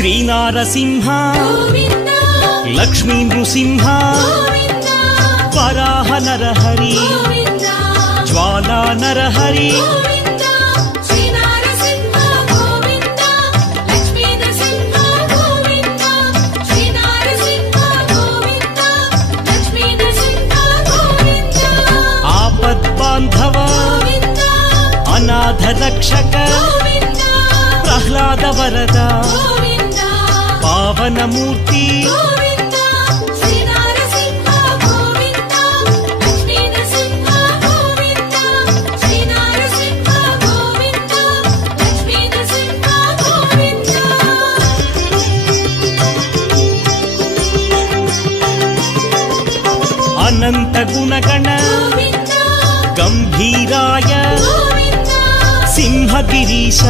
శ్రీనారసింహ లక్ష్మీ నృసింహ వరాహ నరహరి జ్వాలా నరహరి ఆపద్బాంధవ అనాథ రక్షక ప్రహ్లాద వరద పావనమూర్తి అనంత గుణగణ గంభీరాయ సింహగిరీశ